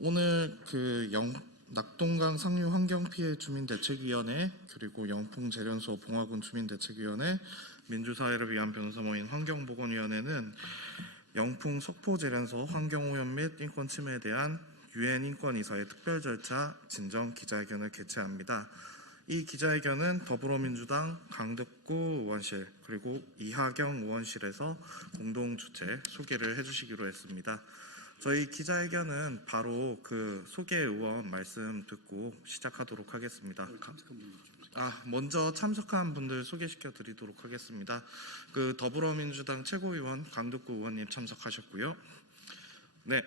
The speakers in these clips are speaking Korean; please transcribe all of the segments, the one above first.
오늘 낙동강 상류 환경피해 주민대책위원회 그리고 영풍재련소 봉화군 주민대책위원회 민주사회를 위한 변호사 모임 환경보건위원회는 영풍 석포재련소 환경오염 및 인권침해에 대한 UN 인권이사의 특별 절차 진정 기자회견을 개최합니다. 이 기자회견은 더불어민주당 강덕구 의원실 그리고 이하경 의원실에서 공동 주최 소개를 해주시기로 했습니다. 저희 기자회견은 바로 소개 의원 말씀 듣고 시작하도록 하겠습니다. 먼저 참석한 분들 소개시켜 드리도록 하겠습니다. 더불어민주당 최고위원 강덕구 의원님 참석하셨고요. 네.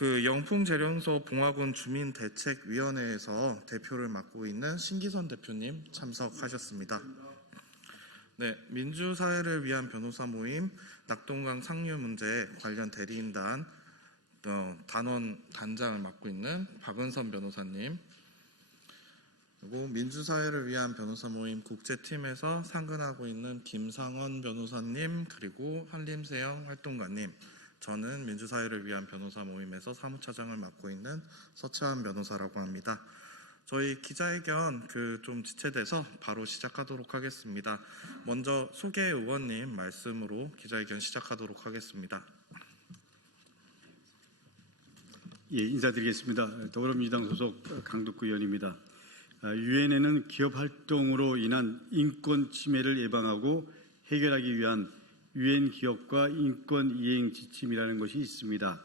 영풍재련소 봉화군 주민대책위원회에서 대표를 맡고 있는 신기선 대표님 참석하셨습니다. 네, 민주사회를 위한 변호사 모임 낙동강 상류 문제 관련 대리인단 단원 단장을 맡고 있는 박은선 변호사님, 그리고 민주사회를 위한 변호사 모임 국제팀에서 상근하고 있는 김상원 변호사님, 그리고 한림세영 활동가님, 저는 민주사회를 위한 변호사 모임에서 사무차장을 맡고 있는 서채환 변호사라고 합니다. 저희 기자회견 좀 지체돼서 바로 시작하도록 하겠습니다. 먼저 소개 의원님 말씀으로 기자회견 시작하도록 하겠습니다. 예, 인사드리겠습니다. 더불어민주당 소속 강덕구 의원입니다. 유엔에는 기업 활동으로 인한 인권 침해를 예방하고 해결하기 위한 유엔 기업과 인권 이행 지침이라는 것이 있습니다.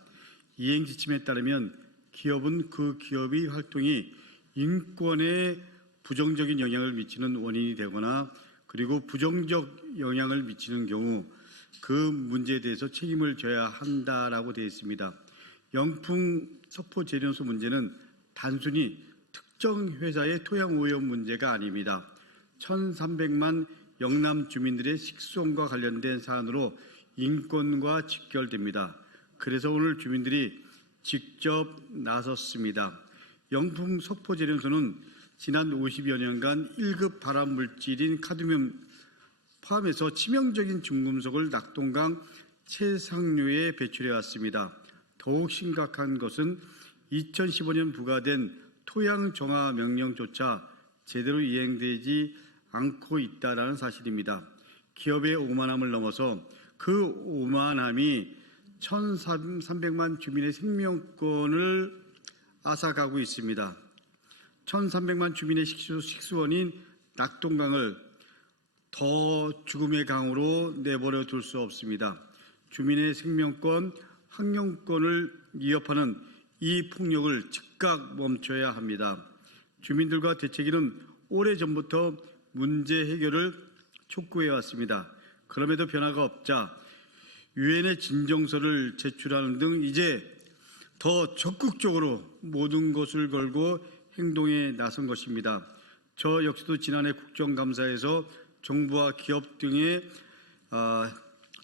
이행 지침에 따르면 기업은 그 기업의 활동이 인권에 부정적인 영향을 미치는 원인이 되거나 그리고 부정적 영향을 미치는 경우 그 문제에 대해서 책임을 져야 한다라고 되어 있습니다. 영풍 석포재련소 문제는 단순히 특정 회사의 토양 오염 문제가 아닙니다. 1,300만 영남 주민들의 식수원과 관련된 사안으로 인권과 직결됩니다. 그래서 오늘 주민들이 직접 나섰습니다. 영풍 석포재련소는 지난 50여 년간 1급 발암 물질인 카드뮴 포함해서 치명적인 중금속을 낙동강 최상류에 배출해 왔습니다. 더욱 심각한 것은 2015년 부과된 토양 정화 명령조차 제대로 이행되지 않고 있다는 사실입니다. 기업의 오만함을 넘어서 그 오만함이 1,300만 주민의 생명권을 앗아가고 있습니다. 1,300만 주민의 식수원인 낙동강을 더 죽음의 강으로 내버려 둘 수 없습니다. 주민의 생명권, 환경권을 위협하는 이 폭력을 즉각 멈춰야 합니다. 주민들과 대책위는 오래전부터 문제 해결을 촉구해 왔습니다. 그럼에도 변화가 없자 유엔에 진정서를 제출하는 등 이제 더 적극적으로 모든 것을 걸고 행동에 나선 것입니다. 저 역시도 지난해 국정감사에서 정부와 기업 등의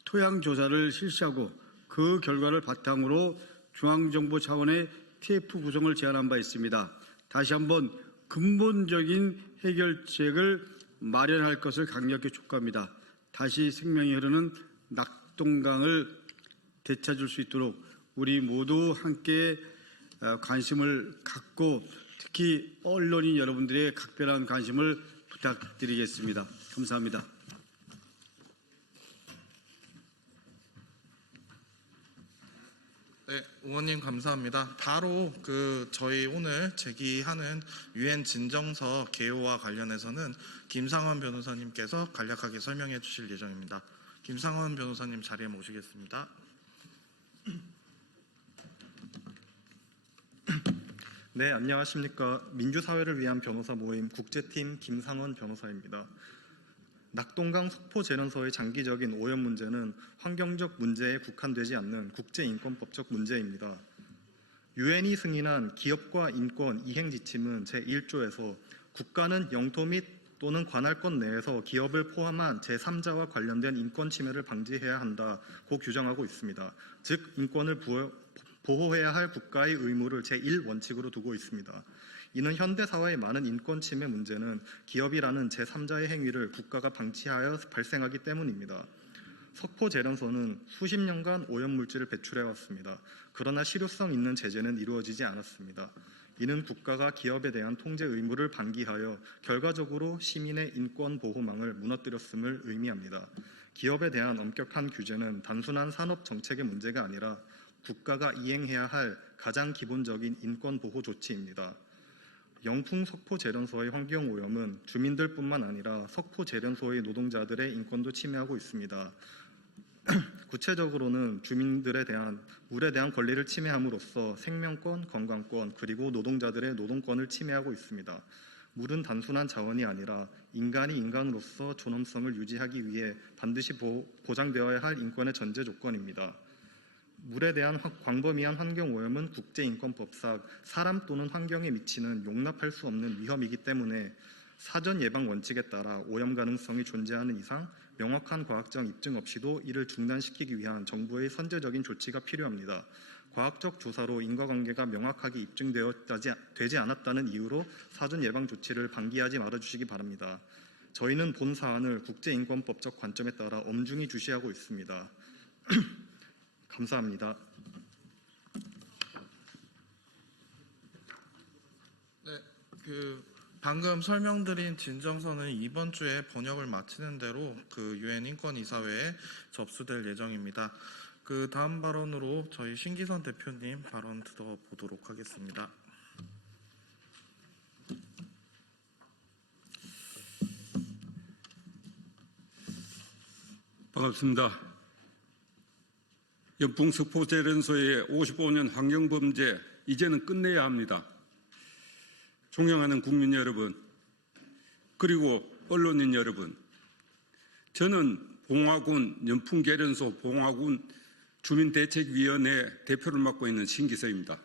토양 조사를 실시하고 그 결과를 바탕으로 중앙정부 차원의 TF 구성을 제안한 바 있습니다. 다시 한번 근본적인 해결책을 마련할 것을 강력히 촉구합니다. 다시 생명이 흐르는 낙동강을 되찾을 수 있도록 우리 모두 함께 관심을 갖고 특히 언론인 여러분들의 각별한 관심을 부탁드리겠습니다. 감사합니다. 네, 의원님 감사합니다. 바로 저희 오늘 제기하는 유엔 진정서 개요와 관련해서는 김상원 변호사님께서 간략하게 설명해 주실 예정입니다. 김상원 변호사님 자리에 모시겠습니다. 네, 안녕하십니까. 민주사회를 위한 변호사 모임 국제팀 김상원 변호사입니다. 낙동강 석포재련소의 장기적인 오염 문제는 환경적 문제에 국한되지 않는 국제인권법적 문제입니다. 유엔이 승인한 기업과 인권 이행 지침은 제1조에서 국가는 영토 및 또는 관할권 내에서 기업을 포함한 제3자와 관련된 인권 침해를 방지해야 한다고 규정하고 있습니다. 즉 인권을 보호해야 할 국가의 의무를 제1원칙으로 두고 있습니다. 이는 현대사회의 많은 인권 침해 문제는 기업이라는 제3자의 행위를 국가가 방치하여 발생하기 때문입니다. 석포제련소는 수십 년간 오염물질을 배출해왔습니다. 그러나 실효성 있는 제재는 이루어지지 않았습니다. 이는 국가가 기업에 대한 통제 의무를 방기하여 결과적으로 시민의 인권 보호망을 무너뜨렸음을 의미합니다. 기업에 대한 엄격한 규제는 단순한 산업 정책의 문제가 아니라 국가가 이행해야 할 가장 기본적인 인권 보호 조치입니다. 영풍 석포제련소의 환경오염은 주민들뿐만 아니라 석포제련소의 노동자들의 인권도 침해하고 있습니다. 구체적으로는 주민들에 대한 물에 대한 권리를 침해함으로써 생명권, 건강권, 그리고 노동자들의 노동권을 침해하고 있습니다. 물은 단순한 자원이 아니라 인간이 인간으로서 존엄성을 유지하기 위해 반드시 보장되어야 할 인권의 전제 조건입니다. 물에 대한 광범위한 환경오염은 국제인권법상 사람 또는 환경에 미치는 용납할 수 없는 위험이기 때문에 사전 예방 원칙에 따라 오염 가능성이 존재하는 이상 명확한 과학적 입증 없이도 이를 중단시키기 위한 정부의 선제적인 조치가 필요합니다. 과학적 조사로 인과관계가 명확하게 입증되지 않았다는 이유로 사전 예방 조치를 방기하지 말아주시기 바랍니다. 저희는 본 사안을 국제인권법적 관점에 따라 엄중히 주시하고 있습니다. 감사합니다. 네, 방금 설명드린 진정서는 이번 주에 번역을 마치는 대로 유엔 인권이사회에 접수될 예정입니다. 다음 발언으로 저희 신기선 대표님 발언 들어보도록 하겠습니다. 반갑습니다. 연풍 석포제련소의 55년 환경범죄 이제는 끝내야 합니다. 존경하는 국민 여러분, 그리고 언론인 여러분, 저는 봉화군 연풍제련소 봉화군 주민대책위원회 대표를 맡고 있는 신기서입니다.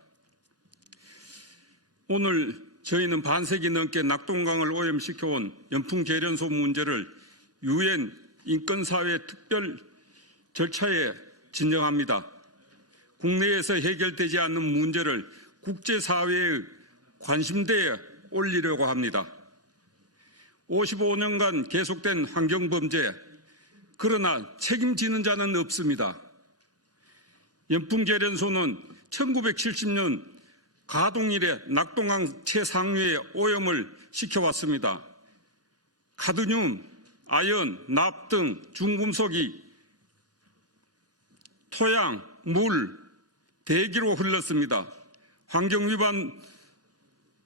오늘 저희는 반세기 넘게 낙동강을 오염시켜온 연풍제련소 문제를 유엔 인권사회 특별 절차에 진정합니다. 국내에서 해결되지 않는 문제를 국제사회의 관심대에 올리려고 합니다. 55년간 계속된 환경범죄, 그러나 책임지는 자는 없습니다. 연풍제련소는 1970년 가동 이래 낙동강 최상류에 오염을 시켜왔습니다. 카드뮴, 아연, 납 등 중금속이 토양, 물, 대기로 흘렀습니다. 환경위반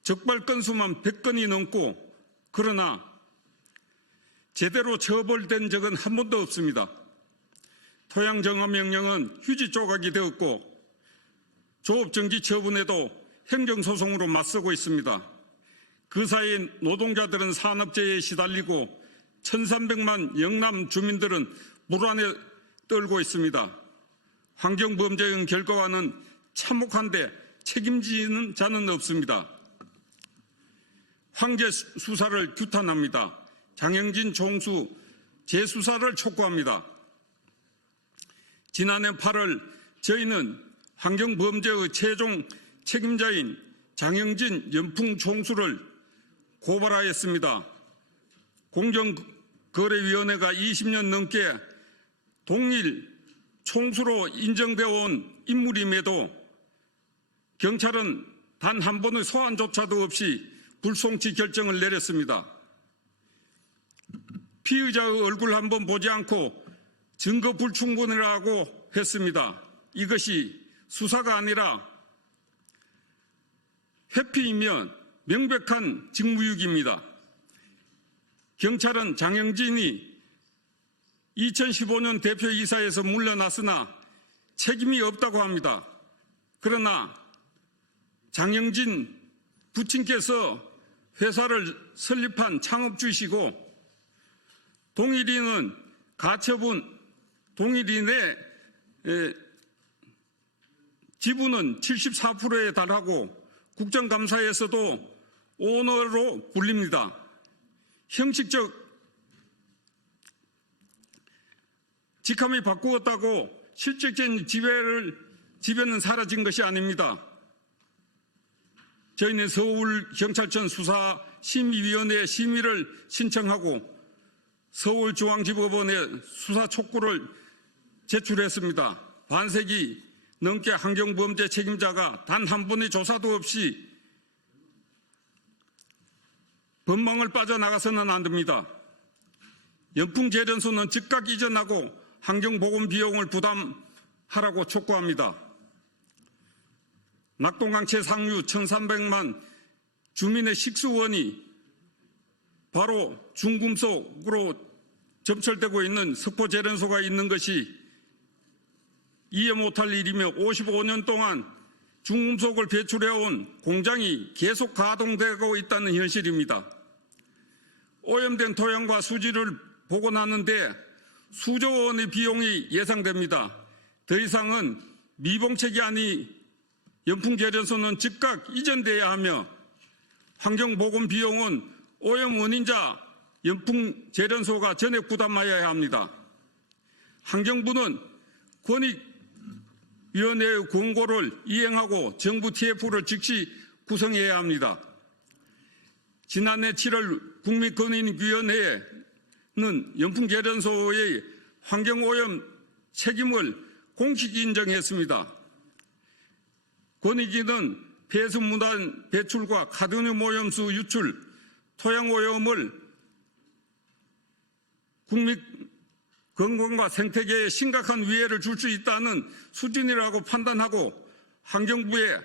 적발 건수만 100건이 넘고 그러나 제대로 처벌된 적은 한 번도 없습니다. 토양정화 명령은 휴지 조각이 되었고 조업정지 처분에도 행정소송으로 맞서고 있습니다. 그 사이 노동자들은 산업재해에 시달리고 1300만 영남 주민들은 불안에 떨고 있습니다. 환경범죄의 결과와는 참혹한데 책임지는 자는 없습니다. 황제 수사를 규탄합니다. 장영진 총수 재수사를 촉구합니다. 지난해 8월 저희는 환경범죄의 최종 책임자인 장영진 연풍 총수를 고발하였습니다. 공정거래위원회가 20년 넘게 동일 총수로 인정되어 온 인물임에도 경찰은 단 한 번의 소환조차도 없이 불송치 결정을 내렸습니다. 피의자의 얼굴 한번 보지 않고 증거 불충분이라고 했습니다. 이것이 수사가 아니라 회피이면 명백한 직무유기입니다. 경찰은 장영진이 2015년 대표이사에서 물러났으나 책임이 없다고 합니다. 그러나 장영진 부친께서 회사를 설립한 창업주이시고 동일인은 가처분, 동일인의 지분은 74%에 달하고 국정감사에서도 오너로 불립니다. 형식적 직함이 바꾸었다고 실질적인 지배는 사라진 것이 아닙니다. 저희는 서울경찰청 수사심의위원회에 심의를 신청하고 서울중앙지법원에 수사 촉구를 제출했습니다. 반세기 넘게 환경범죄 책임자가 단 한 번의 조사도 없이 법망을 빠져나가서는 안 됩니다. 연풍재련소는 즉각 이전하고 환경보건 비용을 부담하라고 촉구합니다. 낙동강 최상류 1,300만 주민의 식수원이 바로 중금속으로 점철되고 있는 석포재련소가 있는 것이 이해 못할 일이며 55년 동안 중금속을 배출해온 공장이 계속 가동되고 있다는 현실입니다. 오염된 토양과 수질을 복원하는데 수조 원의 비용이 예상됩니다. 더 이상은 미봉책이 아닌 연풍재련소는 즉각 이전돼야 하며 환경보건 비용은 오염 원인자 연풍재련소가 전액 부담하여야 합니다. 환경부는 권익위원회의 권고를 이행하고 정부 TF를 즉시 구성해야 합니다. 지난해 7월 국민권익위원회는 연풍재련소의 환경오염 책임을 공식 인정했습니다. 권익위는 폐수무단 배출과 카드뮴 오염수 유출, 토양오염을 국민 건강과 생태계에 심각한 위해를 줄 수 있다는 수준이라고 판단하고 환경부에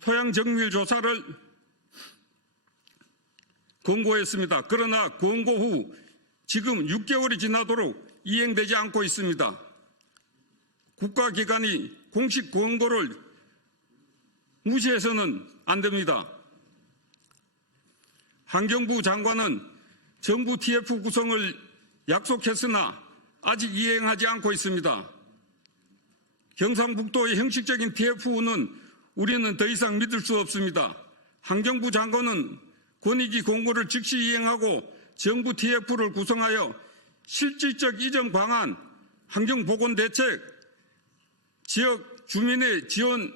토양정밀 조사를 권고했습니다. 그러나 권고 후 지금 6개월이 지나도록 이행되지 않고 있습니다. 국가기관이 공식 권고를 무시해서는 안 됩니다. 환경부 장관은 정부 TF 구성을 약속했으나 아직 이행하지 않고 있습니다. 경상북도의 형식적인 TF는 우리는 더 이상 믿을 수 없습니다. 환경부 장관은 권익위 권고를 즉시 이행하고 정부 TF를 구성하여 실질적 이전 방안, 환경보건 대책, 지역 주민의 지원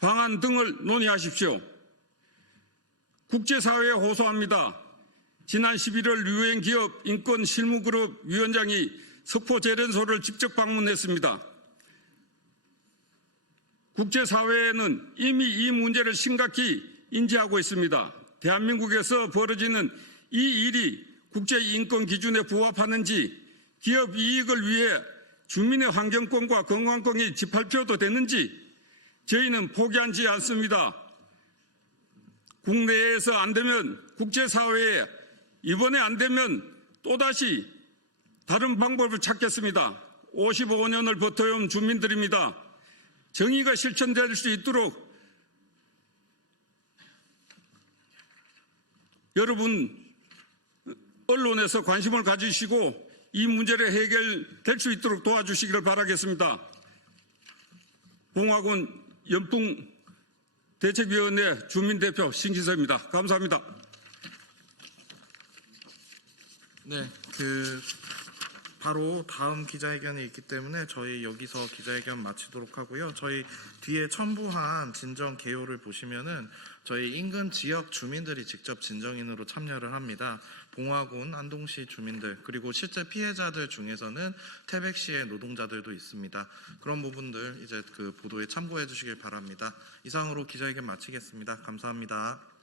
방안 등을 논의하십시오. 국제사회에 호소합니다. 지난 11월 유엔 기업 인권 실무그룹 위원장이 석포재련소를 직접 방문했습니다. 국제사회는 이미 이 문제를 심각히 인지하고 있습니다. 대한민국에서 벌어지는 이 일이 국제인권 기준에 부합하는지, 기업 이익을 위해 주민의 환경권과 건강권이 짓밟혀도 되는지 저희는 포기하지 않습니다. 국내에서 안 되면 국제사회에, 이번에 안 되면 또다시 다른 방법을 찾겠습니다. 55년을 버텨온 주민들입니다. 정의가 실천될 수 있도록 여러분 언론에서 관심을 가지시고 이 문제를 해결될 수 있도록 도와주시기를 바라겠습니다. 봉화군 연풍대책위원회 주민대표 신기서입니다. 감사합니다. 네, 바로 다음 기자회견이 있기 때문에 저희 여기서 기자회견 마치도록 하고요. 저희 뒤에 첨부한 진정 개요를 보시면은 저희 인근 지역 주민들이 직접 진정인으로 참여를 합니다. 봉화군 안동시 주민들, 그리고 실제 피해자들 중에서는 태백시의 노동자들도 있습니다. 그런 부분들 이제 그 보도에 참고해 주시길 바랍니다. 이상으로 기자회견 마치겠습니다. 감사합니다.